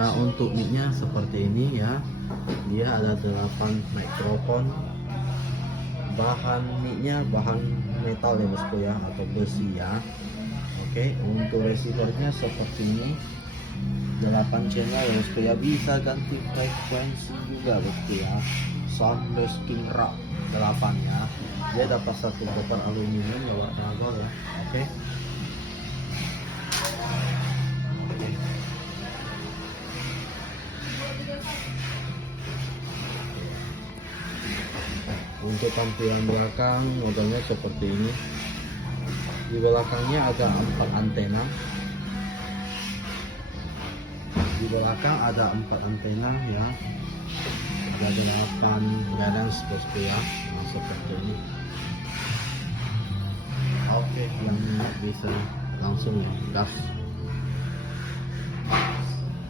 Nah, untuk mic-nya seperti ini ya. Dia ada 8 mikrofon. Bahan mic-nya bahan metal ya bosku ya, atau besi ya. Oke, untuk receivernya seperti ini. 8 channel ya bosku ya, bisa ganti frekuensi juga bosku ya. Soundless King Rock 8 ya. Dia dapat satu kotak aluminium lewat ragol ya. Oke. Untuk tampilan belakang modelnya seperti ini. Di belakangnya ada 4 antena. Di belakang ada 4 antena ya. Ada 8 balance bosku ya. Nah, seperti ini. Oke, yang bisa langsung ya gas.